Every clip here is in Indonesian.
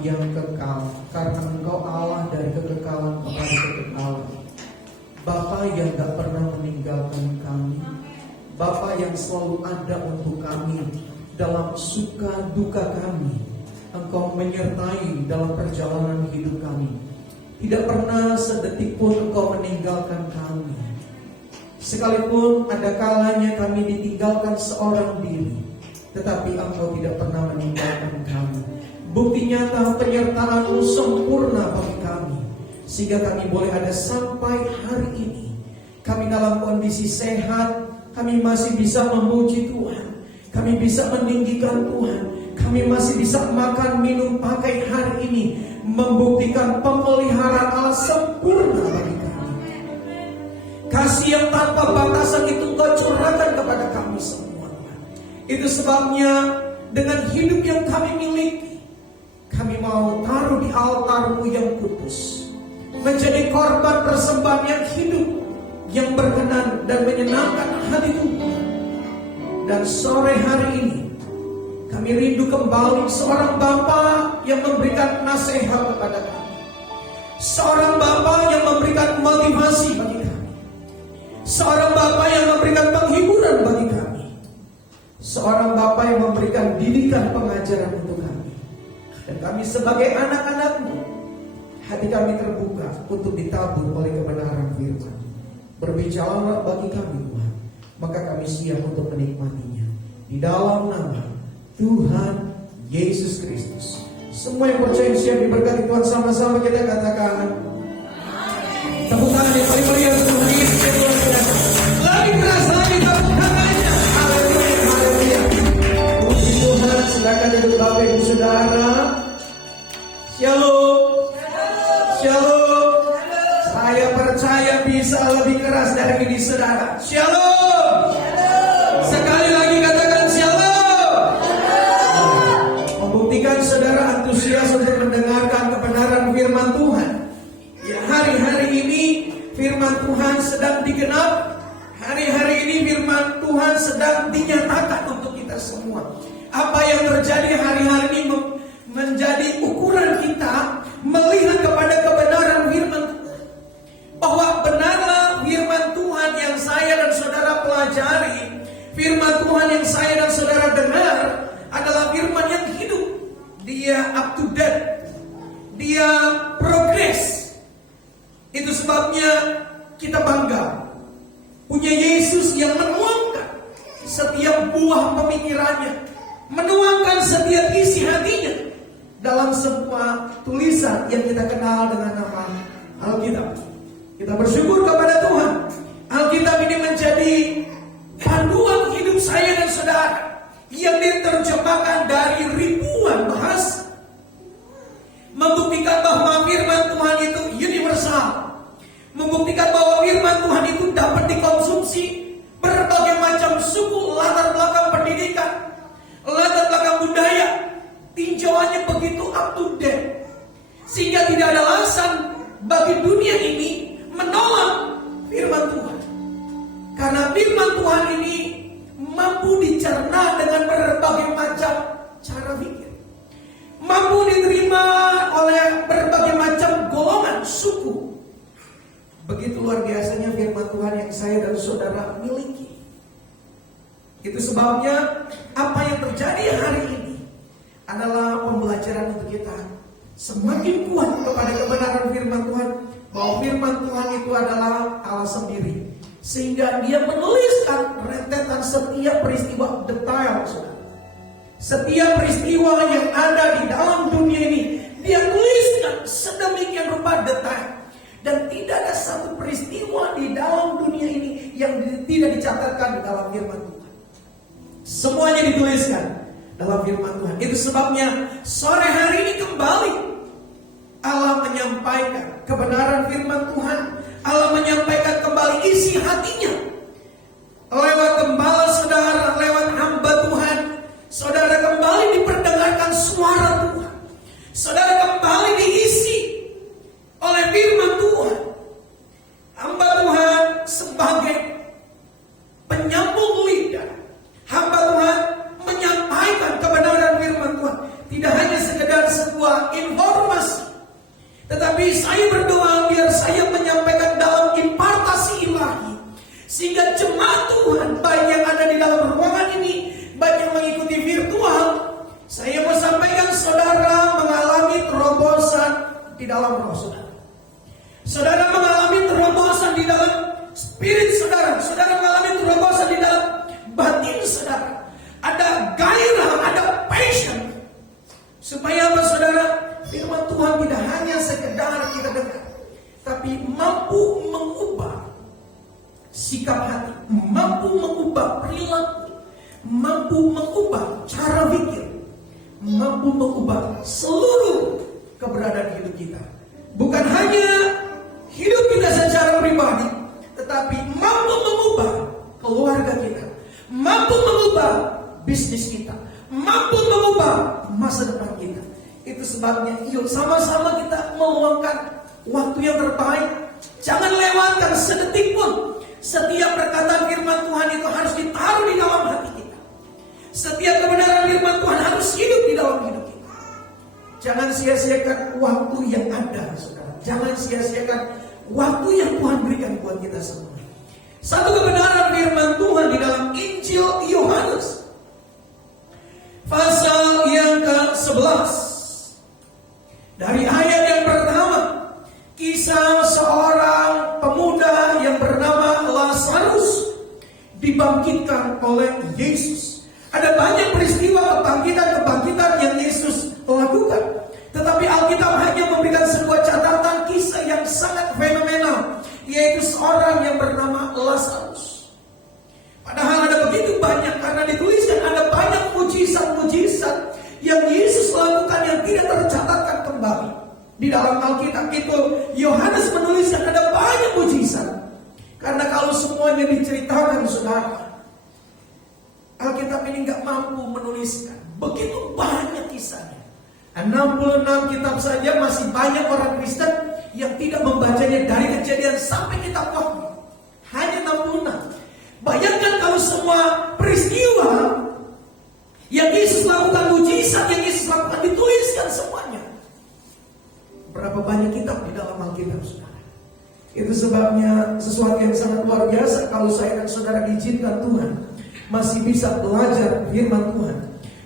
yang kekal, karena Engkau Allah dari kekekalan kepada kekekalan. Bapa yang gak pernah meninggalkan kami, Bapa yang selalu ada untuk kami dalam suka duka kami. Engkau menyertai dalam perjalanan hidup kami. Tidak pernah sedetik pun Engkau meninggalkan kami. Sekalipun ada kalanya kami ditinggalkan seorang diri, tetapi Engkau tidak pernah meninggalkan kami. Bukti nyata penyertaan-Mu sempurna bagi kami, sehingga kami boleh ada sampai hari ini. Kami dalam kondisi sehat, kami masih bisa memuji Tuhan, kami bisa meninggikan Tuhan, kami masih bisa makan, minum, pakai hari ini, membuktikan pemeliharaan Allah sempurna bagi kami. Kasih yang tanpa batasan itu Engkau curahkan kepada kami semua. Itu sebabnya dengan hidup yang kami miliki, kami mau taruh di altar-Mu yang kudus, menjadi korban persembahan yang hidup, yang berkenan dan menyenangkan hati Tuhan. Dan sore hari ini kami rindu kembali seorang Bapa yang memberikan nasihat kepada kami, seorang Bapa yang memberikan motivasi bagi kami, seorang Bapa yang memberikan penghiburan bagi kami, seorang Bapa yang memberikan didikan pengajaran untuk kami. Dan kami sebagai anak-anak-Mu, hati kami terbuka untuk ditabur oleh kebenaran firman. Berbicara bagi kami Tuhan, maka kami siap untuk menikmatinya. Di dalam nama Tuhan Yesus Kristus, semua yang percaya siap diberkati Tuhan. Sama-sama kita katakan tepuk tangan yang paling meriah untuk Tuhan Yesus. Lagi keras lagi tepuk tangannya. Haleluya, haleluya. Puji Tuhan. Silakan duduk Bapak Ibu Saudara. Shalom, shalom. Saya percaya bisa lebih keras dari ini saudara. Shalom. Sekali lagi katakan shalom. Membuktikan saudara antusias untuk mendengarkan kebenaran firman Tuhan. Ya, hari-hari ini firman Tuhan sedang digenap. Hari-hari ini firman Tuhan sedang dinyatakan untuk kita semua. Apa yang terjadi hari-hari ini menjadi ukuran kita melihat kepada kebenaran firman Tuhan. sebabnya kita bangga punya Yesus yang menuangkan setiap buah pemikirannya, menuangkan setiap isi hatinya dalam sebuah tulisan yang kita kenal dengan nama Alkitab. Kita bersyukur kepada Tuhan. Alkitab ini menjadi panduan hidup saya dan saudara yang diterjemahkan dari ribuan bahasa, membuktikan bahwa firman Tuhan itu universal, membuktikan bahwa firman Tuhan itu dapat dikonsumsi berbagai macam suku, latar belakang pendidikan, latar belakang budaya. Tinjauannya begitu up to date, sehingga tidak ada alasan bagi dunia ini menolak firman Tuhan. Karena firman Tuhan ini mampu dicerna dengan berbagai macam cara pikir, mampu diterima oleh berbagai macam golongan suku. Begitu luar biasanya firman Tuhan yang saya dan saudara miliki. Itu sebabnya apa yang terjadi hari ini adalah pembelajaran untuk kita semakin kuat kepada kebenaran firman Tuhan, bahwa firman Tuhan itu adalah Allah sendiri, sehingga Dia menuliskan rentetan setiap peristiwa detail, saudara. Setiap peristiwa yang ada di dalam dunia ini Dia tuliskan sedemikian rupa detail. Dan tidak ada satu peristiwa di dalam dunia ini yang tidak dicatatkan di dalam firman Tuhan. Semuanya dituliskan dalam firman Tuhan. Itu sebabnya sore hari ini kembali Allah menyampaikan kebenaran firman Tuhan. Allah menyampaikan kembali isi hatinya lewat gembala saudara, lewat hamba Tuhan. Saudara kembali diperdengarkan suara Tuhan. Saudara kembali diisi oleh firman Tuhan. Hamba Tuhan sebagai penyambung lidah, hamba Tuhan menyampaikan kebenaran firman Tuhan. Tidak hanya sekedar sebuah informasi, tetapi saya berdoa biar saya menyampaikan dalam impartasi ilahi, sehingga jemaat Tuhan baik yang ada di dalam ruangan ini, baik yang mengikuti virtual, saya mau sampaikan saudara mengalami terobosan di dalam roh saudara. Saudara mengalami terobosan di dalam spirit saudara. Saudara mengalami terobosan di dalam batin saudara. Ada gairah, ada passion. Supaya apa saudara? Firman Tuhan tidak hanya sekedar kita dengar, tapi mampu mengubah sikap hati, mampu mengubah perilaku, mampu mengubah cara pikir, mampu mengubah seluruh keberadaan hidup kita. Bukan hanya hidup kita secara pribadi, tetapi mampu mengubah keluarga kita, mampu mengubah bisnis kita, mampu mengubah masa depan kita. Itu sebabnya yuk sama-sama kita meluangkan waktu yang terbaik. Jangan lewatkan sedetik pun. Setiap perkataan firman Tuhan itu harus ditaruh di dalam hati kita. Setiap kebenaran firman Tuhan harus hidup di dalam hidup kita. Jangan sia-siakan waktu yang ada, saudara. Jangan sia-siakan waktu yang Tuhan berikan buat kita semua. Satu kebenaran firman Tuhan di dalam Injil Yohanes pasal yang ke-11. Dari ayat yang pertama, kisah seorang pemuda yang bernama Lazarus dibangkitkan oleh Yesus. Ada banyak peristiwa kebangkitan yang Yesus lakukan, tetapi Alkitab hanya memberikan sebuah catatan kisah yang sangat fenomenal, yaitu seorang yang bernama Lazarus. Padahal ada begitu banyak, karena dituliskan ada banyak mujizat-mujizat yang Yesus lakukan yang tidak tercatatkan kembali di dalam Alkitab. Itu Yohanes menuliskan ada banyak mujizat. Karena kalau semuanya diceritakan saudara, Alkitab ini gak mampu menuliskan begitu banyak kisahnya. 66 kitab saja masih banyak orang Kristen yang tidak membacanya dari Kejadian sampai kitab Wahyu. Hanya 66. Bayangkan kalau semua peristiwa yang Yesus lakukan, mujizat yang Yesus lakukan dituliskan semuanya. Berapa banyak kitab di dalam Alkitab saudara. Itu sebabnya sesuatu yang sangat luar biasa kalau saya dan saudara diizinkan Tuhan masih bisa belajar firman Tuhan.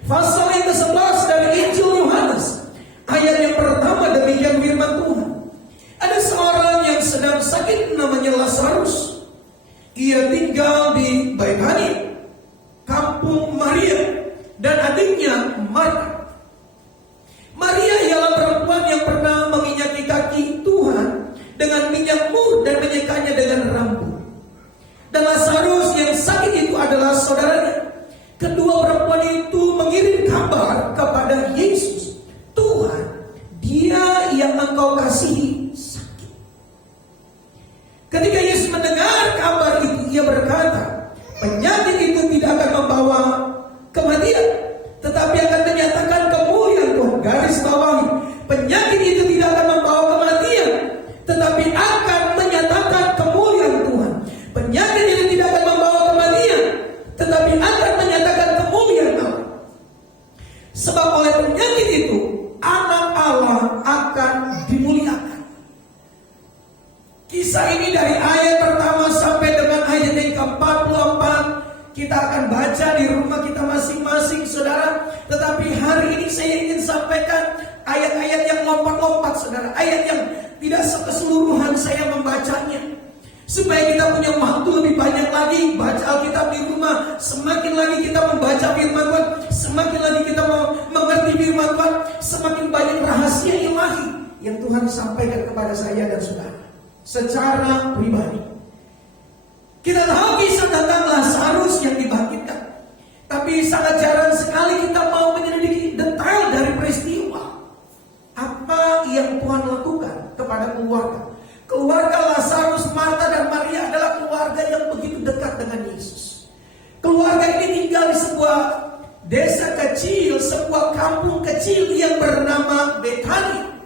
Pasal yang ke-11 dari Injil Yohanes, ayat yang pertama, demikian firman Tuhan. Ada seorang yang sedang sakit saudaranya. Kedua perempuan itu mengirim kabar kepada Yesus, Tuhan, dia yang engkau kasihi sakit. Ketika Yesus mendengar kabar itu, ia berkata, penyakit itu tidak akan membawa kematian, tetapi akan menyatakan kemuliaan Tuhan. Garis bawahi, penyakit itu tidak akan membawa kematian, tetapi akan menyatakan kemuliaan Tuhan. Penyakit itu tidak akan membawa kematian, tetapi akan menyatakan kemuliaan Allah. Sebab oleh penyakit itu anak Allah akan dimuliakan. Kisah ini dari ayat pertama sampai dengan ayat yang ke-44 kita akan baca di rumah kita masing-masing, saudara. Tetapi hari ini saya ingin sampaikan ayat-ayat yang lompat-lompat, saudara. Ayat yang tidak keseluruhan saya membacanya, supaya kita punya waktu lebih banyak lagi baca Alkitab di rumah. Semakin lagi kita membaca firman Tuhan, semakin lagi kita mengerti firman Tuhan, semakin banyak rahasia ilahi yang Tuhan sampaikan kepada saya dan saudara secara pribadi. Kita tahu kisah tentang Lazarus yang dibangkitkan, tapi sangat jarang sekali kita mau menyelidiki detail dari peristiwa apa yang Tuhan lakukan kepada keluarga. Keluarga Lazarus, Marta dan Maria adalah keluarga yang begitu dekat dengan Yesus. Keluarga ini tinggal di sebuah desa kecil, sebuah kampung kecil yang bernama Betania.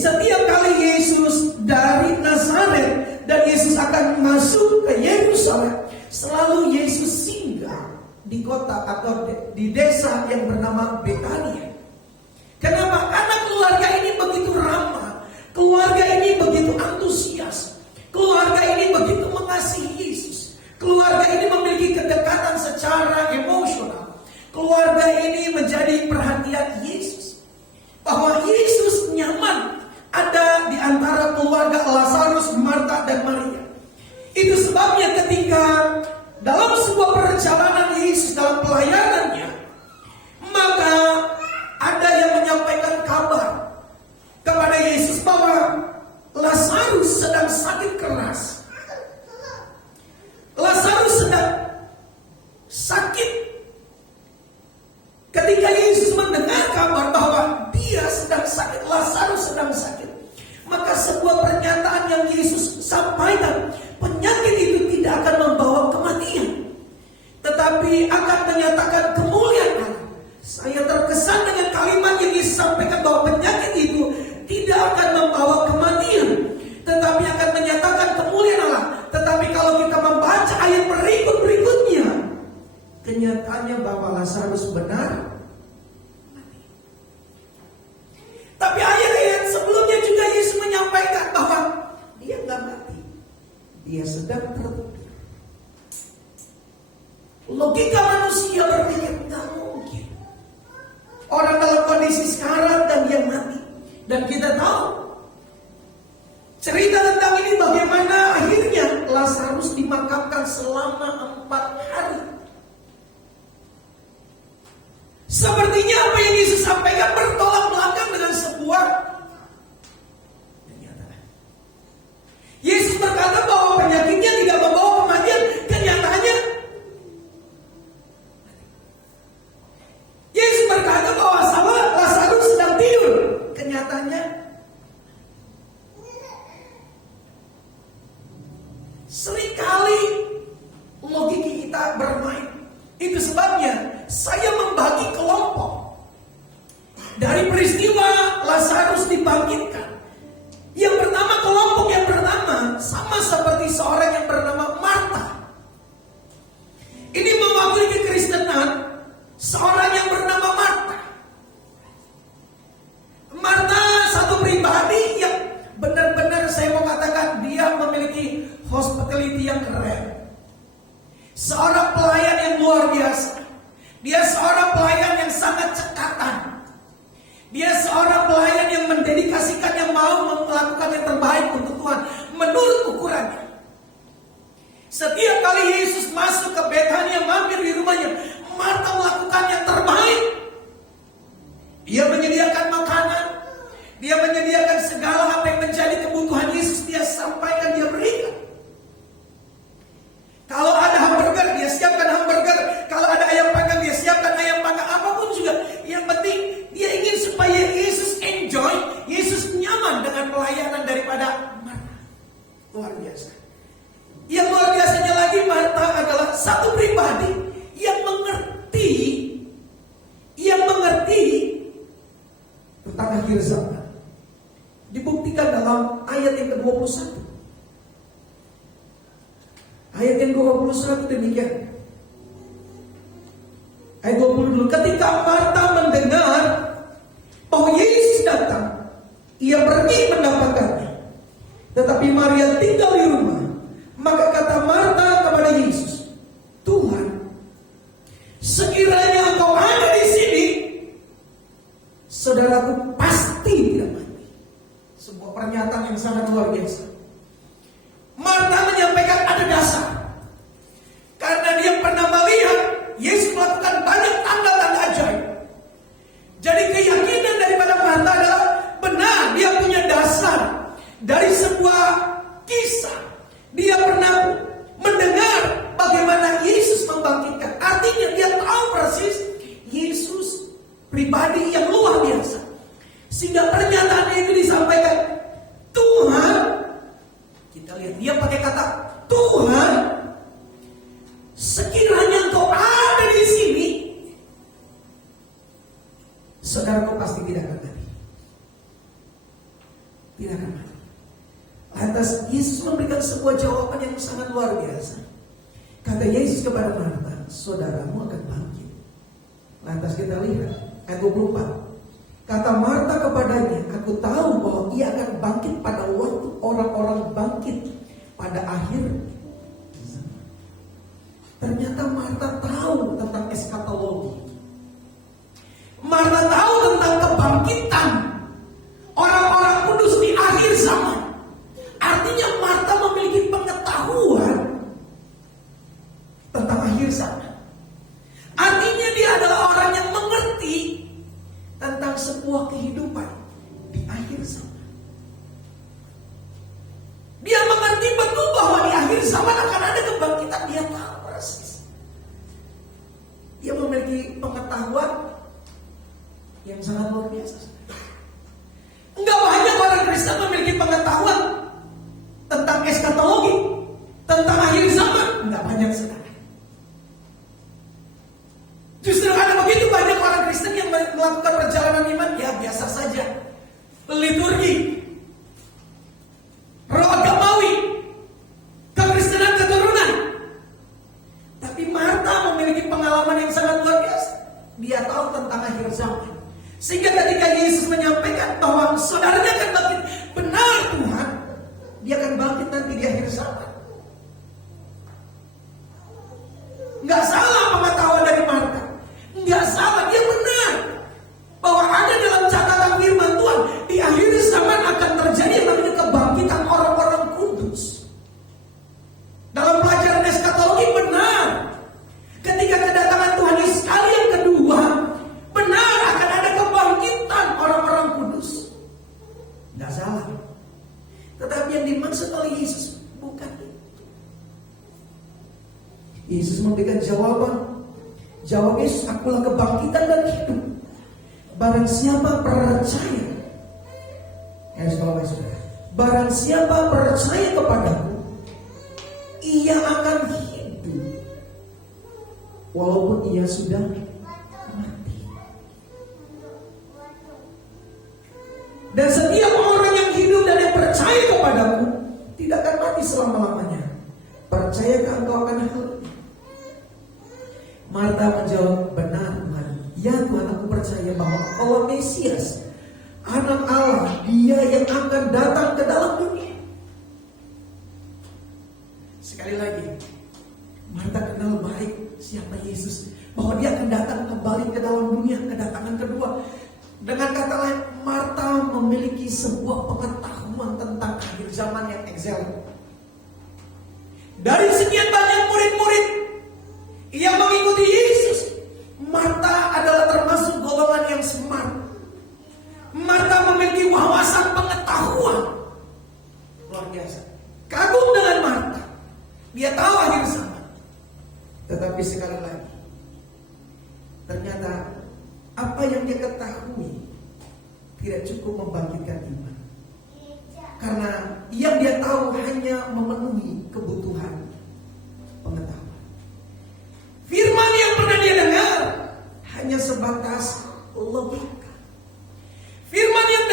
Setiap kali Yesus dari Nazaret dan Yesus akan masuk ke Yerusalem, selalu Yesus singgah di kota atau di desa yang bernama Betania. Kenapa? Karena keluarga ini begitu ramah, keluarga ini begitu antusias, keluarga ini begitu mengasihi Yesus, keluarga ini memiliki kedekatan secara emosional, keluarga ini menjadi perhatian Yesus, bahwa Yesus nyaman ada di antara keluarga Lazarus, Marta dan Maria. Itu sebabnya ketika dalam sebuah perjalanan Yesus dalam pelayanannya, maka ada yang menyampaikan kabar kepada Yesus bahwa Lazarus sedang sakit keras. Lazarus sedang sakit. Ketika Yesus mendengar kabar bahwa dia sedang sakit, Lazarus sedang sakit, maka sebuah pernyataan yang Yesus sampaikan, penyakit itu tidak akan membawa kematian, tetapi akan menyatakan kemuliaan Allah. Saya terkesan dengan kalimat yang Yesus sampaikan bahwa penyakit itu tidak akan membawa kematian, tetapi akan menyatakan kemuliaan Allah. Tetapi kalau kita membaca ayat berikutnya, kenyataannya bahwa Lazarus benar mati. Tapi ayat-ayat sebelumnya juga Yesus menyampaikan bahwa dia nggak mati, dia sedang tertidur. Logika manusia berpikir nggak mungkin orang dalam kondisi sekarat dan dia mati. Dan kita tahu cerita tentang ini bagaimana akhirnya Lazarus dimakamkan selama 4 hari. Sepertinya apa yang Yesus sampaikan bertolak belakang dengan sebuah kenyataan. Yesus berkata bahwa penyakitnya tidak membawa kematian, kenyataannya Yesus berkata bahwa Lazarus sedang tidur, kenyataannya seringkali logika kita bermain. Itu sebabnya saya membagi kelompok dari peristiwa Lazarus dibangkitkan. Yang pertama, kelompok yang pertama sama seperti seorang yang bernama Marta. Ini mewakili kekristenan seorang yang bernama Marta. Marta satu pribadi yang benar-benar saya mau katakan dia memiliki hospitality yang keren. Seorang pelayan yang luar biasa. Dia seorang pelayan yang sangat cekatan. Dia seorang pelayan yang mendedikasikan, yang mau melakukan yang terbaik untuk Tuhan menurut ukurannya. Setiap kali Yesus masuk ke Betania, mampir di rumahnya, Marta melakukan yang terbaik. Dia menyediakan makanan, dia menyediakan segala apa yang menjadi kebutuhan Yesus, dia sampaikan, dia berikan. Kalau ada hamba zaman. Dibuktikan dalam ayat yang ke-21. Ayat yang ke-21 demikian. Ayat 20 dulu. Ketika Marta mendengar bahwa Yesus datang, ia pergi mendapatkannya. Tetapi Maria tinggal di rumah. Maka kata Marta kepada Yesus, Tuhan, sekiranya Engkau ada di sini, saudaraku pasti tidak mati. Sebuah pernyataan yang sangat luar biasa. Marta menyampaikan ada dasar. Karena dia pernah melihat Yesus melakukan banyak tanda-tanda ajaib. Jadi keyakinan daripada Marta adalah benar, dia punya dasar dari sebuah kisah. Dia pernah mendengar bagaimana Yesus membangkitkan. Artinya dia tahu persis Yesus pribadi yang luar biasa. Sehingga pernyataan itu disampaikan, Tuhan, kita lihat dia pakai kata Tuhan, sekiranya Engkau ada di sini, saudaraku pasti tidak akan mati. Tidak akan mati. Lantas Yesus memberikan sebuah jawaban yang sangat luar biasa. Kata Yesus kepada Marta, saudaramu akan bangkit. Lantas kita lihat ayat 24. Kata Marta kepadanya, aku tahu bahwa ia akan bangkit pada waktu orang-orang bangkit pada akhir zaman. Ternyata Marta tahu tentang eskatologi. Marta tahu tentang kebangkitan orang-orang kudus di akhir zaman. Artinya Marta memiliki pengetahuan tentang akhir zaman. Artinya dia adalah orang yang mengerti tentang sebuah kehidupan di akhir zaman. Dia mengerti betul bahwa di akhir zaman akan ada kebangkitan. Dia tahu persis. Dia memiliki pengetahuan yang sangat luar biasa. Enggak banyak orang Kristen memiliki pengetahuan tentang eskatologi, tentang akhir zaman. Enggak banyak sekali. Justru ada begitu banyak orang Kristen yang melakukan perjalanan iman ya biasa saja, liturgi, roh agamawi, kekristenan keturunan. Tapi Marta memiliki pengalaman yang sangat luar biasa. Dia tahu tentang akhir zaman. Sehingga ketika Yesus menyampaikan bahwa saudaranya akan bangkit, benar Tuhan, dia akan bangkit nanti di akhir zaman. Enggak salah pengetahuan dari Marta. Enggak salah, dia benar bahwa ada dalam catatan firman Tuhan di akhir zaman akan terjadi yang namanya kebangkitan orang-orang kudus. Dalam pelajaran eskatologi benar. Ketika kedatangan Tuhan Yesus kali yang kedua, benar akan ada kebangkitan orang-orang kudus. Enggak salah. Tetapi yang dimaksud oleh Yesus bukan itu. Yesus memberikan jawaban. Jawab Yesus, akulah kebangkitan dan hidup. Barang siapa percaya, barang siapa percaya kepadaku, ia akan hidup walaupun ia sudah mati. Dan setiap orang yang hidup dan yang percaya kepadaku tidak akan mati selama-lamanya. Percayakah engkau akan hal ini? Marta menjawab, benar Tuhan. Ya Tuhan, aku percaya bahwa Allah Mesias, Anak Allah, Dia yang akan datang ke dalam dunia. Sekali lagi, Marta kenal baik siapa Yesus, bahwa Dia akan datang kembali ke dalam dunia, kedatangan kedua. Dengan kata lain, Marta memiliki sebuah pengetahuan tentang akhir zaman yang excellent. Dari sekian banyak murid-murid yang mengikuti Yesus, Marta adalah termasuk golongan yang smart. Marta memiliki wawasan pengetahuan luar biasa. Kagum dengan Marta. Dia tahu akhir zaman. Tetapi sekali lagi, ternyata apa yang dia ketahui tidak cukup membangkitkan iman. Karena yang dia tahu hanya memenuhi kebutuhan pengetahuan. Firman yang pernah dia dengar hanya sebatas logika. Firman yang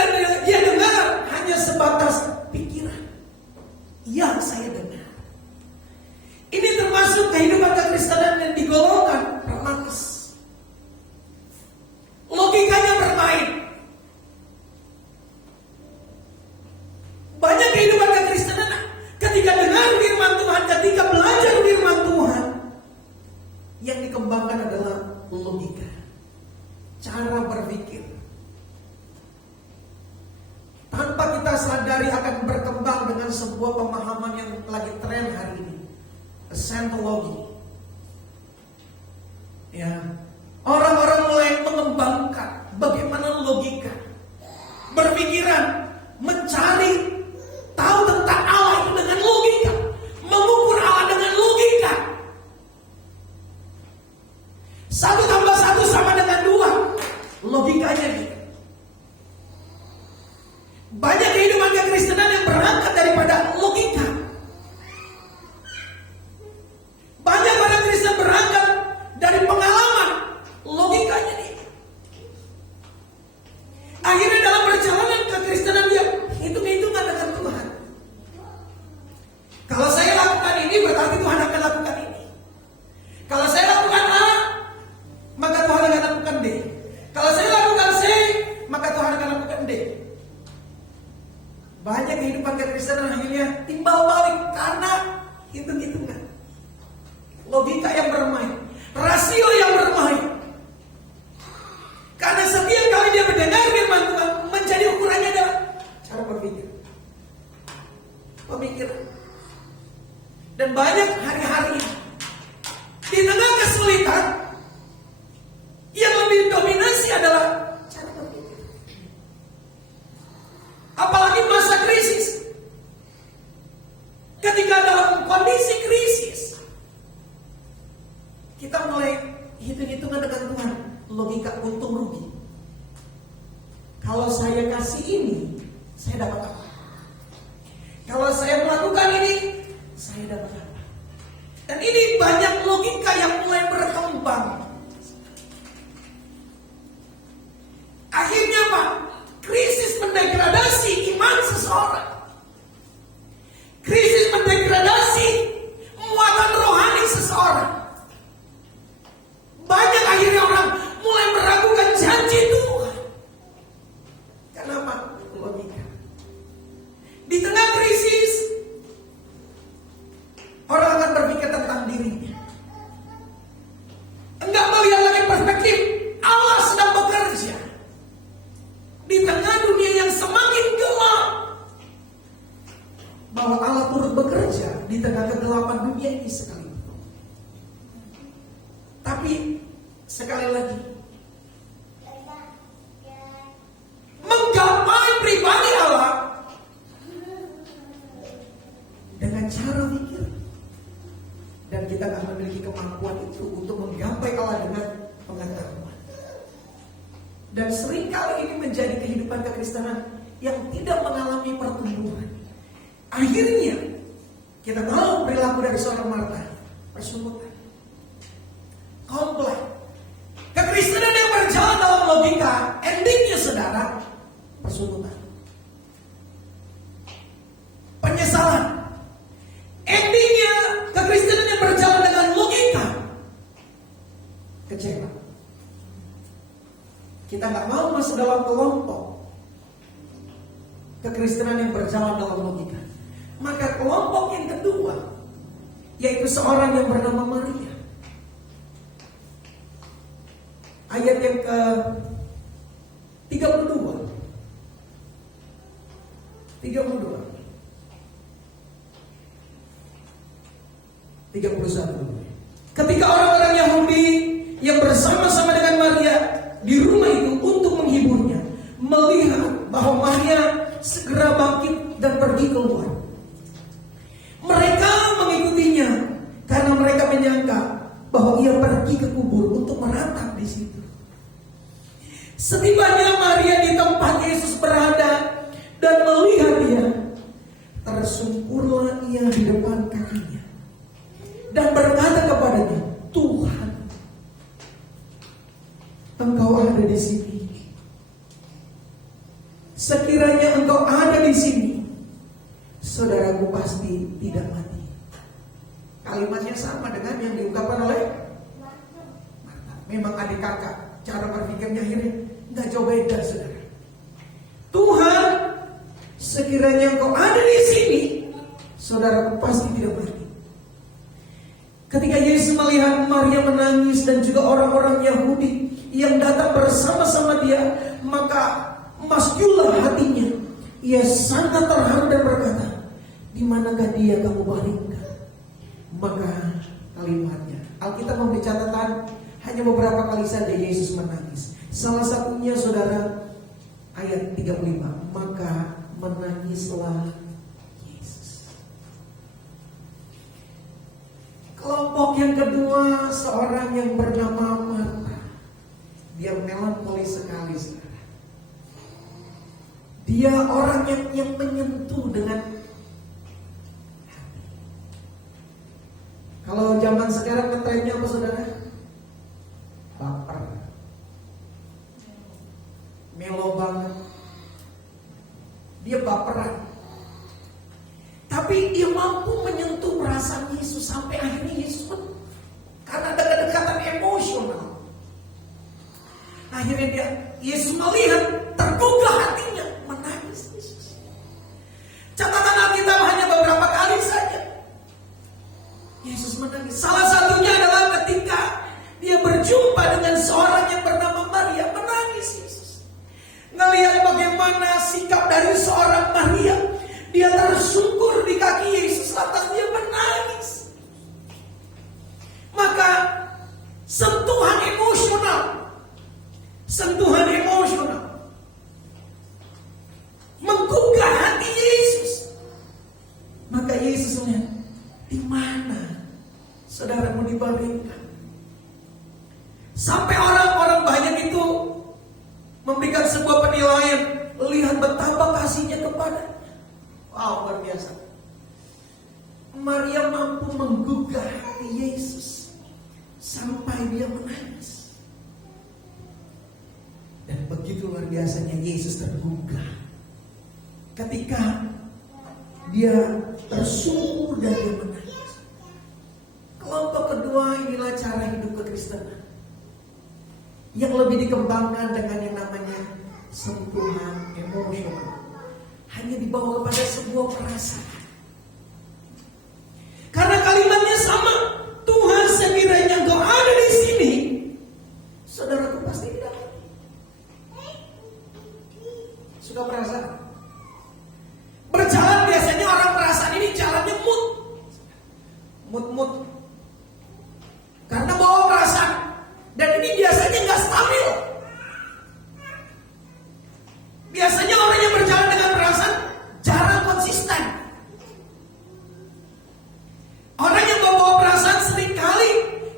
sadari akan berkembang dengan sebuah pemahaman yang lagi tren hari ini, Scientology. Ya, orang-orang mulai mengembangkan bagaimana logika, berpikiran, mencari tahu tentang Allah itu dengan logika, mengukur Allah dengan logika. 1 tambah 1 sama dengan 2, logikanya gitu. Banyak kehidupan kekristenan yang berangkat daripada logika. Banyak orang Kristen berangkat dari pengalaman, logikanya nih. Akhirnya dalam perjalanan kekristenan dia hitung-hitungan dengan Tuhan. Kalau saya lakukan ini berarti Tuhan akan lakukan ini. Kalau saya lakukan A, maka Tuhan akan lakukan D. Kalau saya lakukan C, maka Tuhan akan lakukan D. Banyak kehidupan kekristenan akhirnya timbal balik karena hitung-hitungan, logika yang bermain, rasio yang bermain. Karena setiap kali dia mendengar firman Tuhan, menjadi ukurannya adalah cara berpikir, pemikiran. Dan banyak hari-hari di tengah kesulitan, yang lebih dominasi adalah cara berpikir. Apalagi masa krisis. Ketika dalam kondisi krisis, kita mulai hitung-hitungan dengan Tuhan, logika untung rugi. Kalau saya kasih ini, saya dapat apa? Kalau saya melakukan ini, saya dapat apa? Dan ini banyak logika yang mulai berkembang. Akhirnya apa? Krisis mendegradasi iman seseorang. Krisis mendegradasi muatan rohani seseorang. Banyak akhirnya orang mulai meragukan janji Tuhan. Kenapa? Logika. Di tengah krisis, orang akan berpikir tentang dirinya. Enggak melihat lagi perspektif Allah sedang bekerja. Di tengah dunia yang semakin gelap, bahwa Allah turut bekerja di tengah kegelapan dunia ini sekali. Tapi sekali lagi, menggapai pribadi Allah dengan cara pikir, dan kita akan memiliki kemampuan itu untuk menggapai Allah dengan pengetahuan. Dan seringkali ini menjadi kehidupan kekristenan yang tidak mengalami pertumbuhan. Akhirnya kita tahu perilaku dari seorang Marta, persungutan, komplain. Kekristenan yang berjalan dalam logika, endingnya saudara, persungutan, penyesalan. Endingnya kekristenan yang berjalan dengan logika, kecewa. Kita nggak mau masuk dalam kelompok kekristenan yang berjalan dalam logika. Maka kelompok yang kedua, yaitu seorang yang bernama Maria. Ayat yang ke 32. Ketika orang-orang Yahudi yang bersama-sama dengan Maria di rumah itu untuk menghiburnya, melihat bahwa Maria segera bangkit dan pergi keluar, mereka mengikutinya karena mereka menyangka bahwa ia pergi ke kubur untuk meratap di situ. Setibanya Maria di tempat Yesus berada dan melihat dia, tersungkurlah ia di depan kakinya dan berkata kepadanya, Tuhan, Engkau ada di sini. Sekiranya Engkau ada di sini, saudaraku pasti tidak mati. Kalimatnya sama dengan yang diungkapkan oleh Marta. Memang adik kakak, cara berpikirnya akhirnya nggak jauh beda, saudara. Tuhan, sekiranya Engkau ada di sini, saudaraku pasti tidak mati. Ketika Yesus melihat Maria menangis dan juga orang-orang Yahudi yang datang bersama-sama dia, maka masjullah hatinya. Ia sangat terharu dan berkata, "Di manakah dia kamu baringkan?" Maka kalimatnya, Alkitab memberi catatan hanya beberapa kali saja Yesus menangis. Salah satunya saudara ayat 35, maka menangislah Yesus. Kelompok yang kedua, seorang yang bernama Marta. Dia melankoli sekali, saudara. Dia orang yang menyentuh dengan hati. Kalau zaman sekarang ngetrennya apa, saudara? Baper, melo banget. Dia baperan. Tapi dia mampu menyentuh perasaan Yesus sampai akhirnya Yesus pun karena ada kedekatan emosional. Akhirnya Yesus melihat, tergugah hatinya, menangis Yesus. Catatan Alkitab hanya beberapa kali saja Yesus menangis. Salah satunya adalah ketika dia berjumpa dengan seorang yang bernama Maria, menangis Yesus. Ngelihat bagaimana sikap dari seorang Maria, dia tersungkur di kaki Yesus, lantas dia menangis. Maka sentuhan emosional menggugah hati Yesus. Maka Yesus melihat, di mana saudaramu dibaringkan? Sampai orang-orang banyak itu memberikan sebuah penilaian, lihat betapa kasihnya kepada. Wow, luar biasa. Maria mampu menggugah hati Yesus sampai dia menangis. Dan begitu luar biasanya Yesus tergugah ketika dia tersungkur dan dia menangis. Kelompok kedua, inilah cara hidup kekristenan yang lebih dikembangkan dengan yang namanya sentuhan emosional, hanya dibawa kepada sebuah perasaan. Karena kalimatnya sama, Tuhan sekiranya Engkau ada di sini, saudaraku pasti tidak mati. Suka perasaan. Berjalan biasanya orang perasaan ini jalannya mood. Karena bawa perasaan. Dan ini biasanya nggak stabil. Biasanya orang yang berjalan dengan perasaan jarang konsisten. Orang yang membawa perasaan seringkali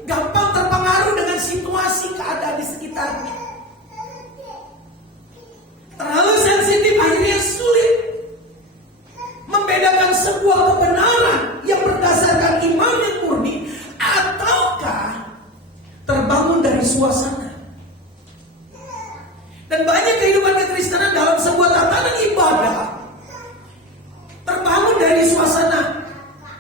gampang terpengaruh dengan situasi keadaan di sekitarnya. Terlalu sensitif, akhirnya sulit membedakan sebuah kebenaran yang berdasarkan iman yang murni ataukah terbangun dari suasana. Dan banyak kehidupan kekristenan dalam sebuah tatanan ibadah terbangun dari suasana.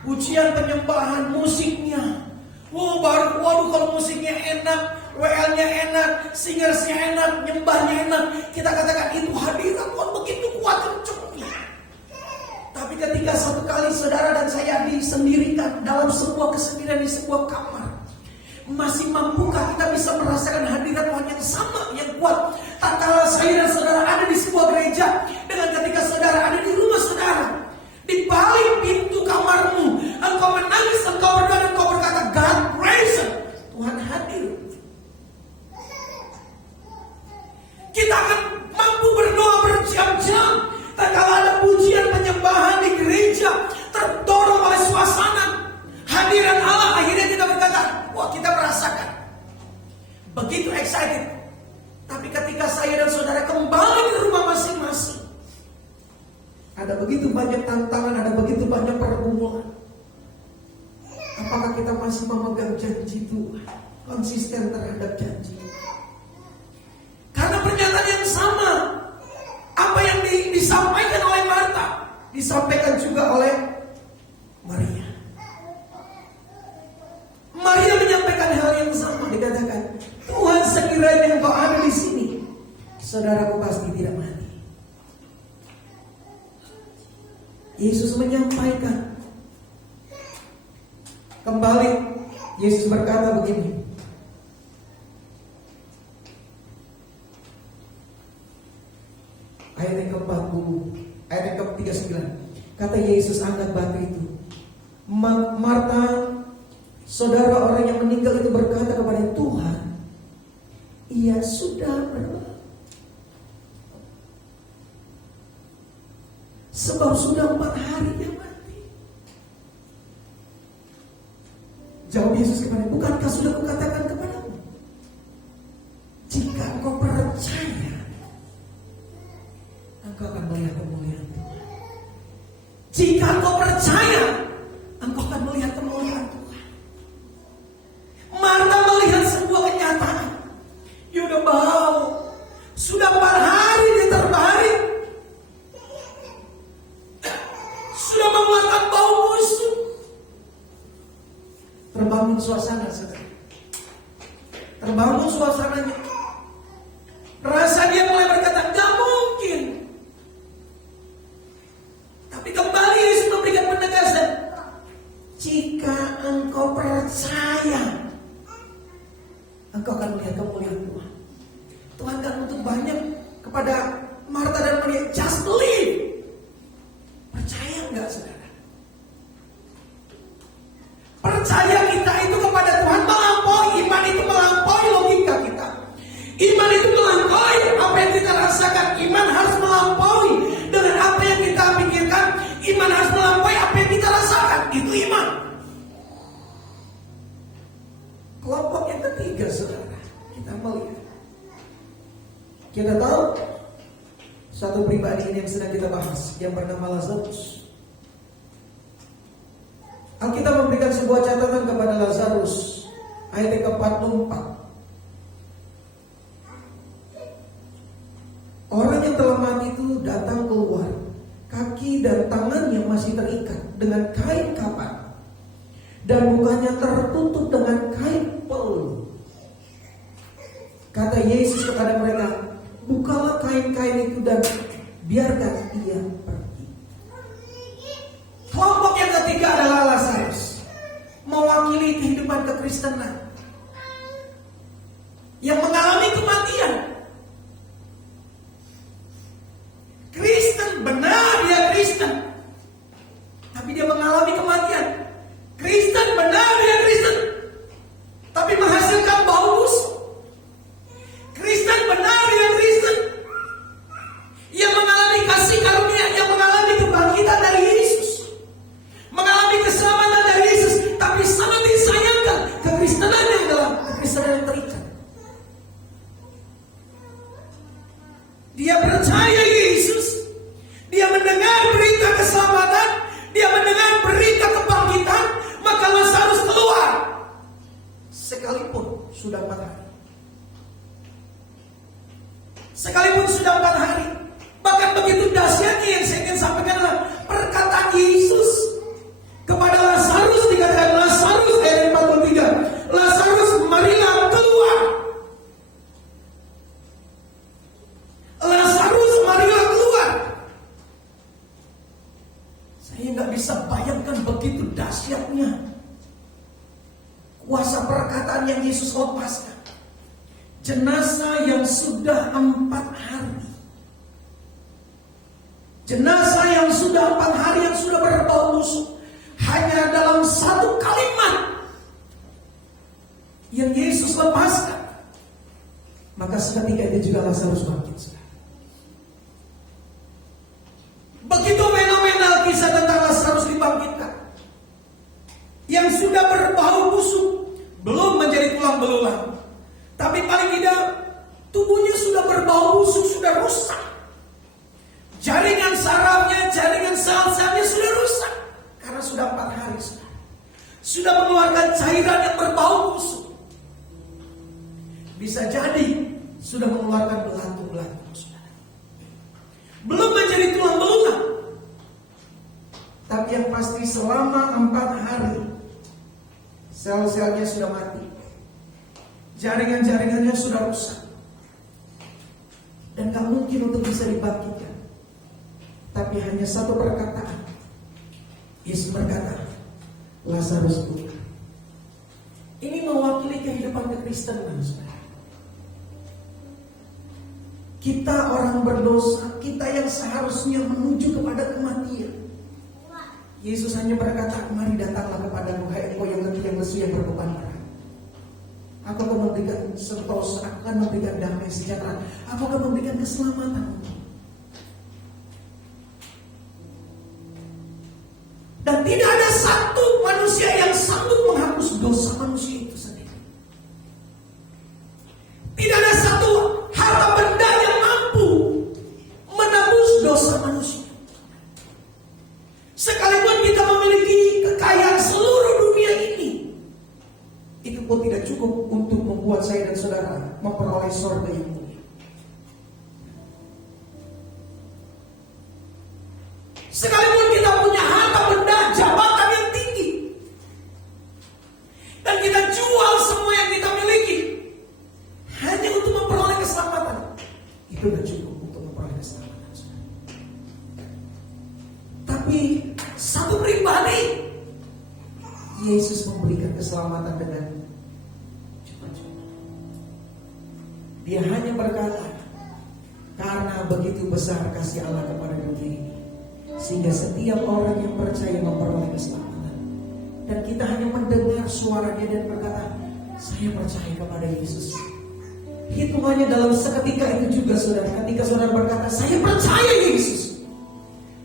Pujian, penyembahan, musiknya. Waduh kalau musiknya enak, WL-nya enak, singersnya enak, nyembahnya enak, kita katakan itu hadirat Tuhan begitu kuat kencangnya. Tapi ketika satu kali saudara dan saya disendirikan dalam sebuah kesendirian di sebuah kamar, masih mampukah kita bisa merasakan hadirat Tuhan yang sama, yang kuat? Tak kala saya dan saudara ada di sebuah gereja, dengan ketika saudara ada di rumah saudara, di balik pintu kamarmu, engkau menangis, engkau berdoa, engkau berkata, God present, Tuhan hadir. Kita akan mampu berdoa berjam-jam. Tak kala ada pujian penyembahan di gereja, terdorong oleh suasana hadirat Allah, akhirnya kita berkata, wah, kita merasakan begitu excited. Tapi ketika saya dan saudara kembali ke rumah masing-masing, ada begitu banyak tantangan, ada begitu banyak pergumulan. Apakah kita masih memegang janji Tuhan, konsisten terhadap janji? Karena pernyataan yang sama, apa yang disampaikan oleh Marta, disampaikan juga oleh Maria. Maria menyampaikan hal yang sama, dikatakan, Tuhan sekiranya Engkau ada di sini, saudaraku pasti tidak mati. Yesus menyampaikan. Kembali, Yesus berkata begini. Ayat yang ke-40. Ayat yang ke-39. Kata Yesus, angkat batu itu. Marta, saudara orang yang meninggal itu, berkata kepada Tuhan, ia sudah berlalu. Sebab sudah 4 hari dia mati. Jawab Yesus kepada, bukankah sudah kukatakan kepadamu, jika engkau percaya, engkau akan melihat kemuliaan Tuhan. Jika engkau percaya, engkau akan melihat kemuliaan Tuhan. Marta melihat sebuah kenyataan. Dia udah bau, sudah 4 hari dia terbaring, sudah mengeluarkan bau busuk. Terbangun suasana, saudara. Terbangun suasananya. Rasa dia mulai berkata, gak mungkin. Tapi kembali Yesus memberikan penegasan. Jika engkau percaya, engkau akan melihat kemuliaan Tuhan. Tuhan kan untuk banyak kepada Marta dan Maria, just believe. Percaya enggak, saudara? Percaya kita itu kepada Tuhan melampaui, iman itu melampaui logika kita. Iman itu melampaui apa yang kita rasakan. Iman harus melampaui dengan apa yang kita pikirkan. Iman harus melampaui apa yang kita rasakan. Itu iman. Kelompok yang ketiga, saudara, kita melihat. Kita tahu satu pribadi ini yang sedang kita bahas, yang bernama Lazarus. Alkitab memberikan sebuah catatan kepada Lazarus, ayat yang ke-44. Orang yang telah mati itu datang keluar, kaki dan tangannya masih terikat dengan kain kapan, dan mukanya tertutup dengan kain pelulu. Kata Yesus kepada mereka, bukalah kain-kain itu dan biarkan ia pergi. Kelompok yang ketiga adalah Lazarus, mewakili kehidupan kekristenan yang mengalami kematian. Kristen, benar dia Kristen, tapi dia mengalami kematian. Kristen, benar dia Kristen, tapi menghasilkan bau busuk. Kristen, benar dia Kristen, yang mengalami kasih karunia, yang mengalami kebangkitan dari Yesus, mengalami keselamatan dari Yesus, tapi sangat disayangkan kekristenan yang dalam kekristenan yang terikat. Dia percaya Yesus, dia mendengar berita keselamatan, dia mendengar berita kebangkitan, maka Lazarus keluar. Sekalipun sudah 4 hari. Sekalipun sudah 4 hari. Bahkan begitu dahsyatnya yang saya ingin sampaikan adalah perkataan Yesus kepada Lazarus, dikatakan Lazarus, ayat 43. Lazarus, marilah keluar. Lazarus, marilah keluar. Saya nggak bisa bayangkan begitu dahsyatnya kuasa perkataan yang Yesus lepaskan. Jenazah yang sudah 4 hari, jenazah yang sudah 4 hari, yang sudah berbau busuk, hanya dalam satu kalimat yang Yesus lepaskan, maka seketika itu juga Lazarus bangkit. Begitu fenomenal kisah tentang Lazarus dibangkitkan, yang sudah berbau busuk, belum menjadi tulang belulang, tapi paling tidak tubuhnya sudah berbau busuk, sudah rusak. Jaringan sarafnya, jaringan sel-selnya sudah rusak karena sudah 4 hari sudah mengeluarkan cairan yang berbau busuk. Bisa jadi sudah mengeluarkan belatung-belatung. Belum menjadi tulang belulang, tapi yang pasti selama 4 hari sel-selnya sudah mati, jaringan-jaringannya sudah rusak, dan gak mungkin untuk bisa dibangkitkan. Tapi hanya satu perkataan, Yesus berkata, Lazarus keluar. Ini mewakili kehidupan kekristenan. Kita orang berdosa, kita yang seharusnya menuju kepada kematian. Yesus hanya berkata, mari datanglah kepadaku, hai engkau yang letih, yang lesu, yang berbeban berat. Aku akan memberikan sentosa, aku akan memberikan damai sejahtera, aku akan memberikan keselamatan. Dan tidak ada satu manusia yang sanggup menghapus dosa manusia itu sendiri. Tidak ada satu harta benda yang mampu menebus dosa manusia. Sekalipun kita memiliki kekayaan seluruh dunia ini, itu pun tidak cukup untuk membuat saya dan saudara memperoleh surga yang mulia. Sekalipun kita punya harta benda, jabatan yang tinggi, dan kita jual semua yang kita miliki hanya untuk memperoleh keselamatan, itu tidak cukup untuk memperoleh keselamatan. Tapi satu pribadi, Yesus memberikan keselamatan dengan cepat-cepat. Dia hanya berkata, karena begitu besar kasih Allah kepada dunia ini, sehingga setiap orang yang percaya memperoleh keselamatan. Dan kita hanya mendengar suara dia dan berkata, saya percaya kepada Yesus. Hitungannya dalam seketika itu juga, saudara. Ketika saudara berkata, saya percaya Yesus,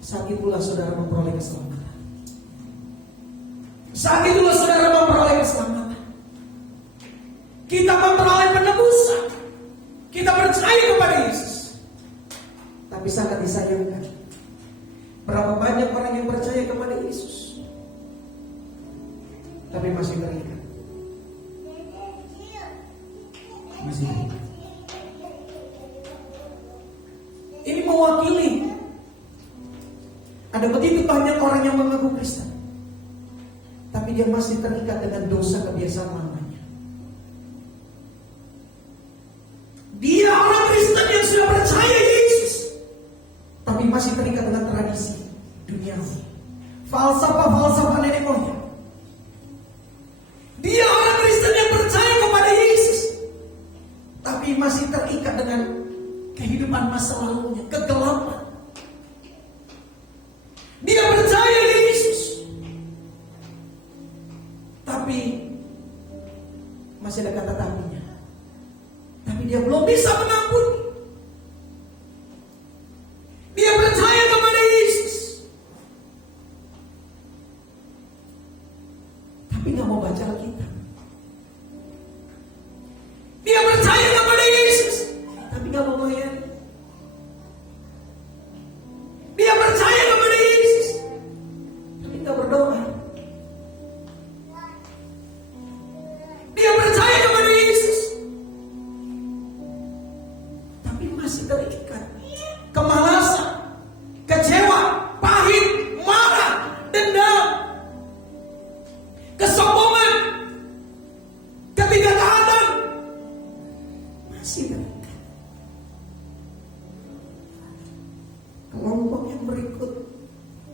saat itulah saudara memperoleh keselamatan. Saat itulah saudara memperoleh keselamatan. Kita memperoleh penebusan. Kita percaya kepada Yesus. Tapi sangat disayangkan, berapa banyak orang yang percaya kepada Yesus tapi masih terikat. Masih terikat. Ini mewakili ada begitu banyak orang yang mengaku Kristen, tapi dia masih terikat dengan dosa kebiasaan lamanya. Dia orang Kristen yang sudah percaya Yesus, tapi masih terikat dengan tradisi duniawi, falsafah nenek moyang. Dia orang Kristen yang percaya kepada Yesus, tapi masih terikat dengan kehidupan masa lalunya, kegelapan. Dia percaya Yesus, tapi masih ada kata tapinya. Tapi dia belum bisa mengampuni. Dia percaya kepada Yesus, tapi gak mau baca Alkitab. Dia percaya kepada Yesus, tapi gak mau melayani. Dia percaya kepada Yesus, tapi gak berdoa. Dia percaya kepada Yesus, tapi masih terikat. Kemalasan, kecewa, pahit, marah, dendam, kesombongan, ketidaktaanan, masih terikat. Kelompok yang berikut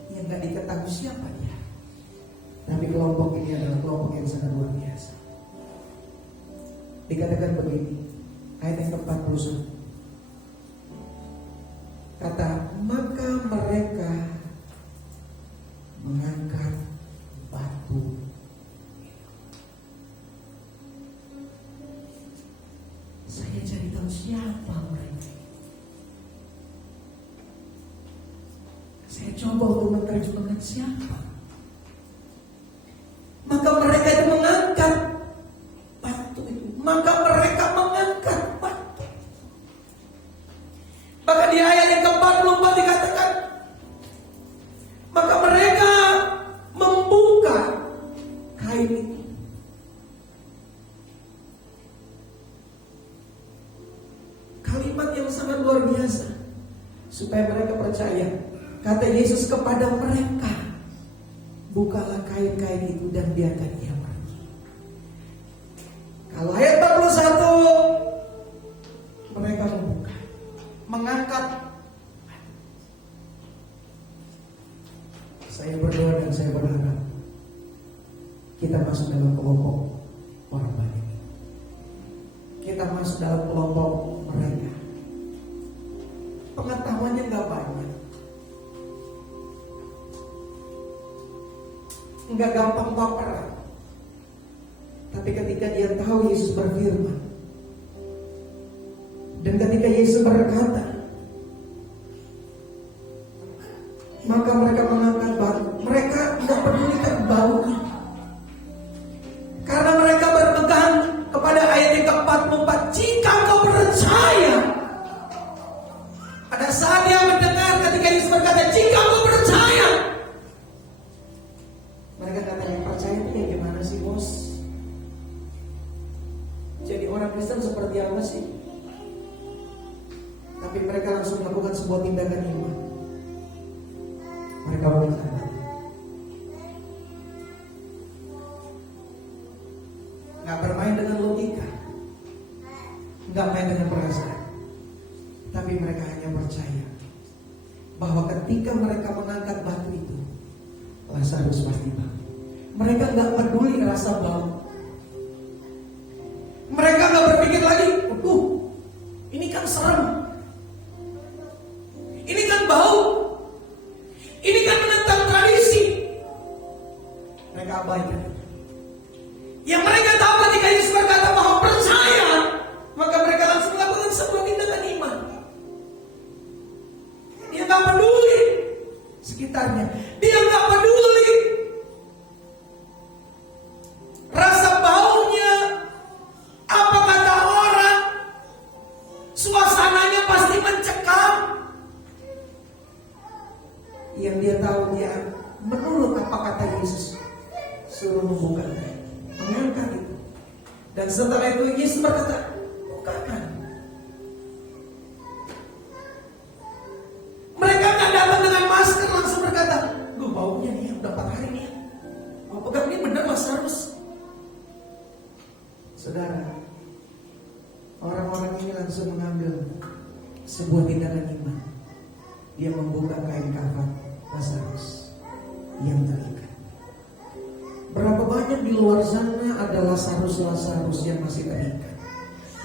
yang gak diketahui siapa dia, tapi kelompok ini adalah kelompok yang sangat luar biasa. Dikatakan begini, ayat yang ke-41. Kata, maka mereka mengangkat batu. Saya cari tahu siapa mereka. Saya coba untuk menerjemahkan siapa. Maka mereka itu mengangkat batu itu. Maka mereka mengangkat batu. Maka di ayat yang ke-44 dikatakan, maka mereka membuka kain itu. Kalimat yang sangat luar biasa, supaya mereka percaya. Kata Yesus kepada mereka, bukalah kain-kain itu dan biarkan ia pergi. Kalau ayat 41, mereka membuka, mengangkat. Saya berdoa dan saya berharap kita masuk dalam kelompok orang banyak. Kita masuk dalam kelompok mereka enggak gampang baperan. Tapi ketika dia tahu Yesus berfirman, dan ketika Yesus berkata, maka mereka mengangkat batu. Mereka tidak pedulikan baunya, karena mereka berpegang kepada ayat yang ke-44. Jika kau percaya. Pada saat dia mendengar ketika Yesus berkata, jika kau percaya, mereka katanya, percaya itu yang gimana sih, bos? Jadi orang Kristen seperti apa sih? Tapi mereka langsung melakukan sebuah tindakan iman. Mereka berkata, nggak bermain dengan logika, nggak main dengan perasaan, tapi mereka hanya percaya bahwa ketika mereka mengangkat batu itu, Lazarus pasti bangun. Mereka nggak peduli rasa bau. Mereka nggak berpikir lagi, ini kan serem, ini kan bau, ini kan menentang tradisi. Mereka abaikan. Yang mereka tahu ketika Yesus berkata bahwa percaya, maka mereka langsung melakukan sebuah tindakan iman. Dia nggak peduli sekitarnya, dia nggak peduli rasa baunya, apa kata orang, suasananya pasti mencekam. Yang dia tahu, dia menurut apa kata Yesus, suruh membuka, mengangkat itu. Dan setelah itu Yesus berkata, bukakan. Mereka nggak datang dengan masker langsung berkata, baunya nih udah 4 hari nih, mau pegang ini bener Lazarus. Saudara, orang-orang ini langsung mengambil sebuah tindakan iman. Dia membuka kain kafan Lazarus yang terikat. Berapa banyak di luar sana ada Lazarus yang masih terikat.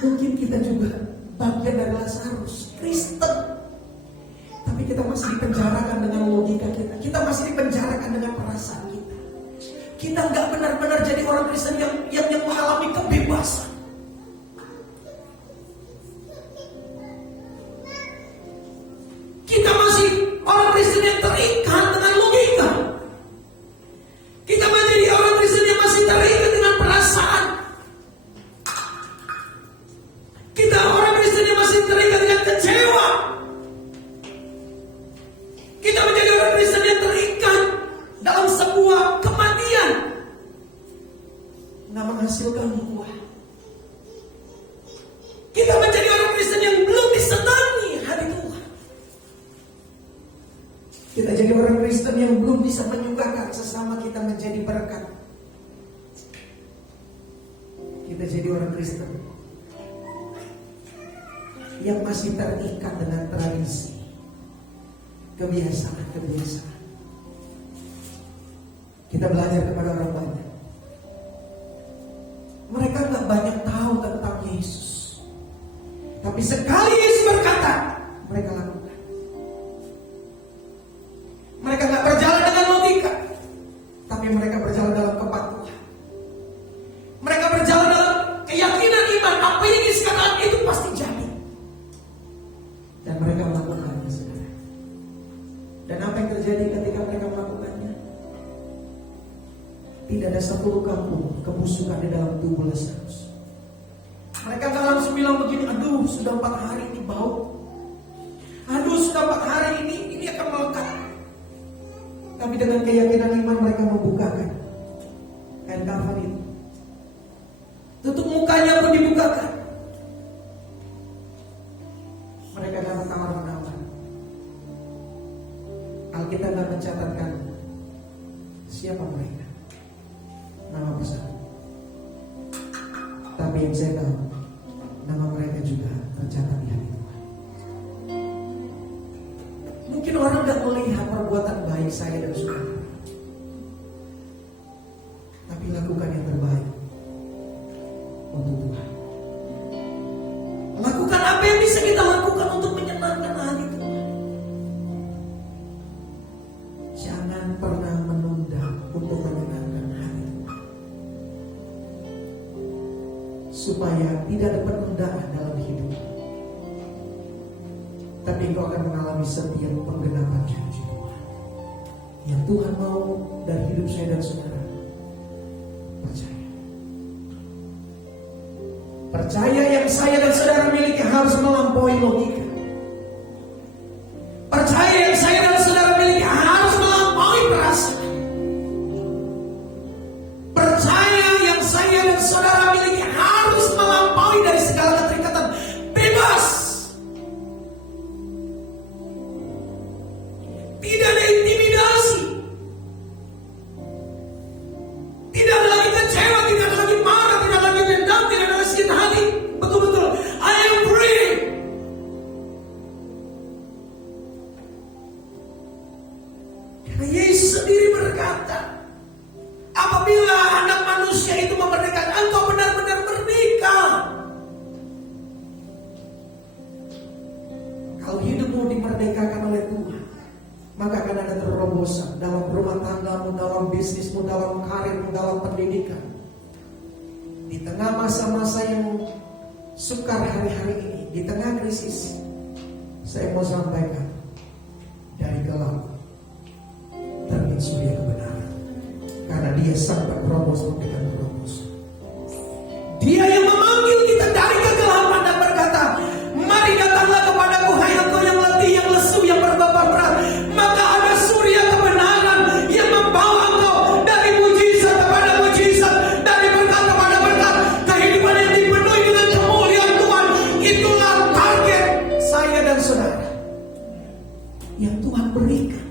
Mungkin kita juga bagian dari Lazarus, Kristen. Tapi kita masih dipenjarakan dengan logika kita. Kita masih dipenjarakan dengan perasaan kita. Kita nggak benar-benar jadi orang Kristen yang mengalami kebebasan. Kita masih orang Kristen yang terikat dengan logika. Kita menjadi orang Kristen yang masih terikat dengan perasaan. Kita orang Kristen yang masih terikat dengan kecewa. Kita menjadi orang Kristen yang terikat dalam sebuah kematian, nggak menghasilkan buah. Kita menjadi orang Kristen yang belum disenangi hati Tuhan. Kita jadi orang Kristen yang belum bisa menyukakan sesama kita menjadi berkat. Kita jadi orang Kristen yang masih terikat dengan tradisi, kebiasaan. Kita belajar kepada orang banyak. Mereka gak banyak tahu tentang Yesus, tapi sekali Yesus berkata, mereka lakukan. Mereka gak berjalan dengan logika, tapi mereka berjalan dalam kepatuhan. Mereka berjalan dalam keyakinan iman. Apa yang Yesus katakan itu pasti jadi. Dan mereka melakukannya, saudara. Dan apa yang terjadi ketika mereka melakukannya? Tidak ada satu luka pun kebusukan di dalam tubuh Lazarus. Mereka gak langsung bilang begini, aduh sudah 4 hari ini bau, aduh sudah 4 hari ini akan melekat. Tapi dengan keyakinan iman mereka membukakan kain kafan itu. Tutup mukanya pun dibukakan. Mereka datang tawar-menawar. Alkitab tidak mencatatkan siapa mereka, nama besar. Tapi yang saya tahu, nama mereka juga tercatat di hati Tuhan. Mungkin orang tidak melihat perbuatan baik saya dan saudara, tapi lakukan yang terbaik untuk Tuhan. Lakukan apa yang bisa kita lakukan untuk menyenangkan hati Tuhan. Jangan pernah menunda untuk menyenangkan supaya tidak ada penundaan dalam hidup. Tapi engkau akan mengalami setiap penggenapan janji Tuhan. Yang Tuhan mau dari hidup saya dan saudara. Percaya. Percaya yang saya dan saudara miliki harus melampaui logika. Percaya yang saya dan saudara miliki harus melampaui perasaan. Percaya yang saya dan saudara miliki harus melampaui dari segala keterikatan. Bebas. Tidak ada intimidasi. Tidak ada lagi kecewa, tidak ada lagi marah, tidak ada lagi dendam, tidak ada lagi sakit hati. Betul-betul, I am free. Karena Yesus sendiri berkata, apabila anak manusia itu memerdekakan, engkau benar-benar merdeka. Kalau hidupmu dimerdekakan oleh Tuhan, maka akan ada terobosan dalam rumah tanggamu, dalam bisnismu, dalam karirmu, dalam pendidikan. Di tengah masa-masa yang sukar hari-hari ini, di tengah krisis, saya mau sampaikan, dari gelap terbit surya kebenaran. Karena Dia sang berterobos memberikan terobosan. Dia yang memanggil kita dari kegelapan dan berkata, mari datanglah kepadaku, hai engkau yang letih, yang lesu, yang berbeban berat. Maka ada surya kebenaran yang membawa engkau dari mujizat kepada mujizat, dari berkat kepada berkat. Kehidupan yang dipenuhi dengan kemuliaan Tuhan. Itulah target saya dan saudara yang Tuhan berikan.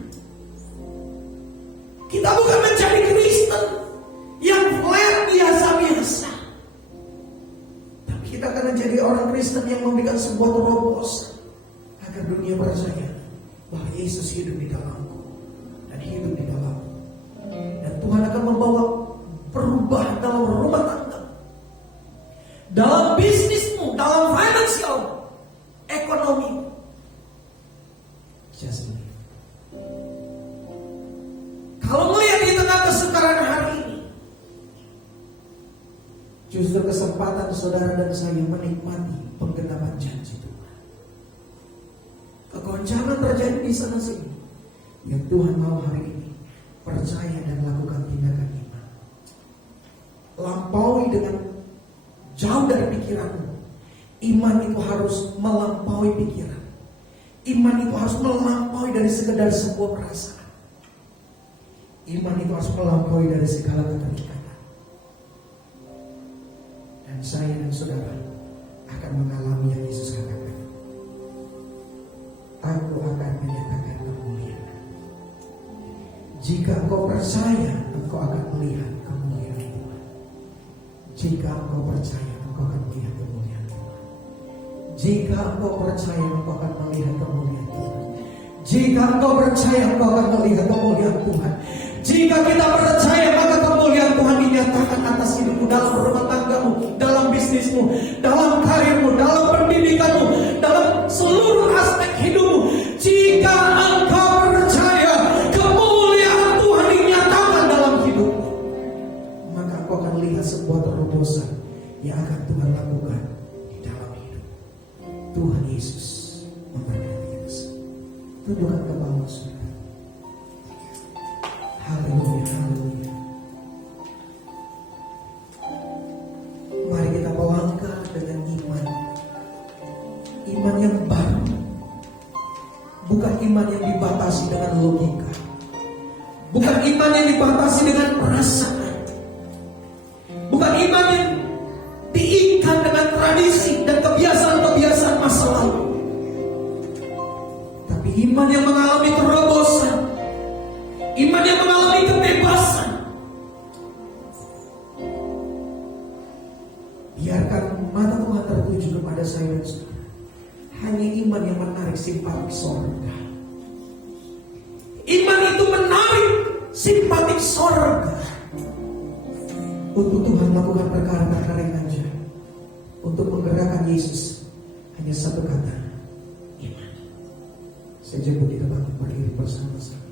Kita bukan menjadi Kristen yang flat biasa-biasa, tapi kita akan menjadi orang Kristen yang memberikan sebuah terobosan agar dunia percaya bahwa Yesus hidup di dalamku dan hidup di dalamku. Dan Tuhan akan membawa perubahan dalam rumah tangga, dalam bisnismu, dalam financial, ekonomi. Just believe. Kalau melihat di tengah kesukaran hari ini, justru kesempatan saudara dan saya menikmati penggenapan janji Tuhan. Kegoncangan terjadi di sana sini. Yang Tuhan mau hari ini, percaya dan lakukan tindakan iman. Lampaui dengan jauh dari pikiranmu. Iman itu harus melampaui pikiran. Iman itu harus melampaui dari sekedar sebuah perasaan. Iman itu harus melampaui dari segala keterikatan. Dan saya dan saudara akan mengalami yang Yesus katakan. Aku akan menyatakan kemuliaan. Jika engkau percaya, engkau akan melihat kemuliaan Tuhan. Jika engkau percaya, engkau akan melihat kemuliaan Tuhan. Jika engkau percaya, engkau akan melihat kemuliaan Tuhan. Jika engkau percaya, engkau akan melihat kemuliaan Tuhan. Jika kita percaya, maka kemuliaan Tuhan dinyatakan atas hidupmu, dalam rumah tanggamu, dalam bisnismu, dalam karirmu, dalam pendidikanmu, dalam seluruh aspek hidupmu. Jika engkau percaya, kemuliaan Tuhan dinyatakan dalam hidupmu, maka engkau akan lihat sebuah terobosan yang akan Tuhan lakukan di dalam hidup. Tuhan Yesus memberkati kita. Tundukkan kepala saudara. Haleluya, haleluya. Mari kita melangkah dengan iman. Iman yang baru. Bukan iman yang dibatasi dengan logika. Bukan iman yang dibatasi dengan perasaan. Bukan iman yang diikat dengan tradisi dan kebiasaan-kebiasaan masa lalu. Tapi iman yang mengalami terobosan. Iman yang mengalami kebebasan. Biarkan mata Tuhan tertuju kepada saya dan saudara. Hanya iman yang menarik simpatik sorga. Iman itu menarik simpatik sorga. Untuk Tuhan melakukan perkara-perkara yang ajaib. Untuk menggerakkan Yesus, hanya satu kata, iman. Saya jemput di tempat berdiri bersama-sama.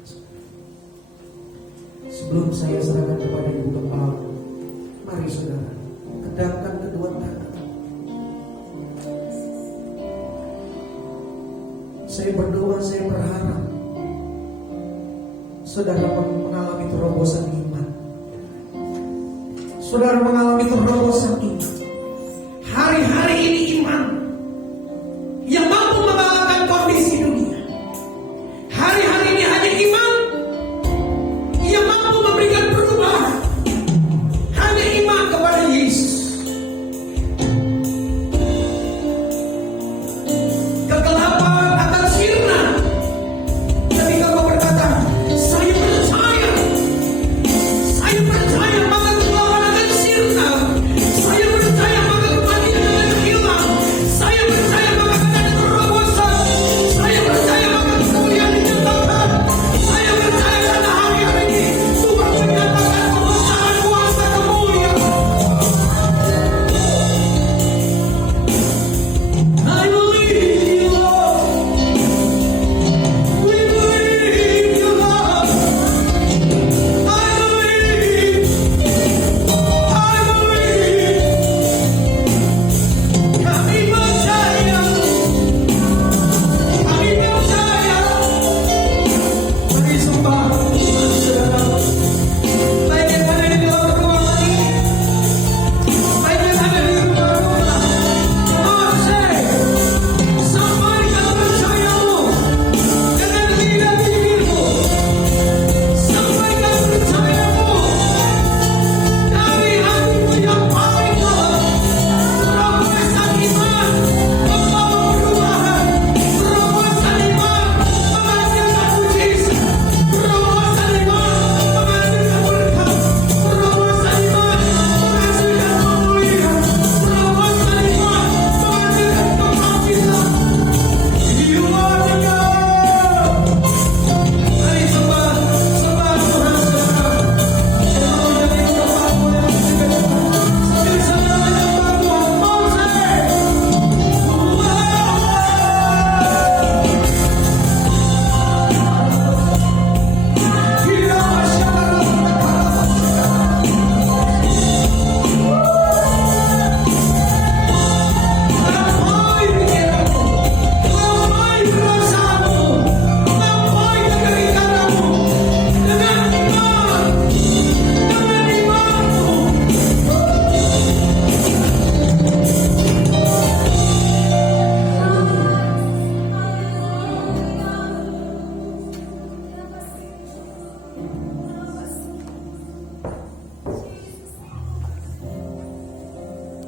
Sebelum saya serahkan kepada Ibu Kepala, mari saudara, kedapkan kedua tangan. Saya berdoa, saya berharap saudara mengalami terobosan iman. Saudara mengalami terobosan iman. Hari-hari ini iman yang mampu mengalahkan kondisi dunia. Hari-hari ini hanya iman yang mampu memberikan perubahan. Hanya iman kepada Yesus. Kegelapan akan sirna ketika kau berkata, saya percaya maka kegelapan akan sirna. Saya percaya maka kematian akan hilang. Saya percaya maka akan ada terobosan. Saya percaya maka kemuliaan dinyatakan. Saya percaya karena hari-hari ini Tuhan menyatakan kebesaran kuasa kemuliaan. I believe you, Lord. We believe you, Lord. I believe. Kami percaya. Kami percaya. Mari sembah.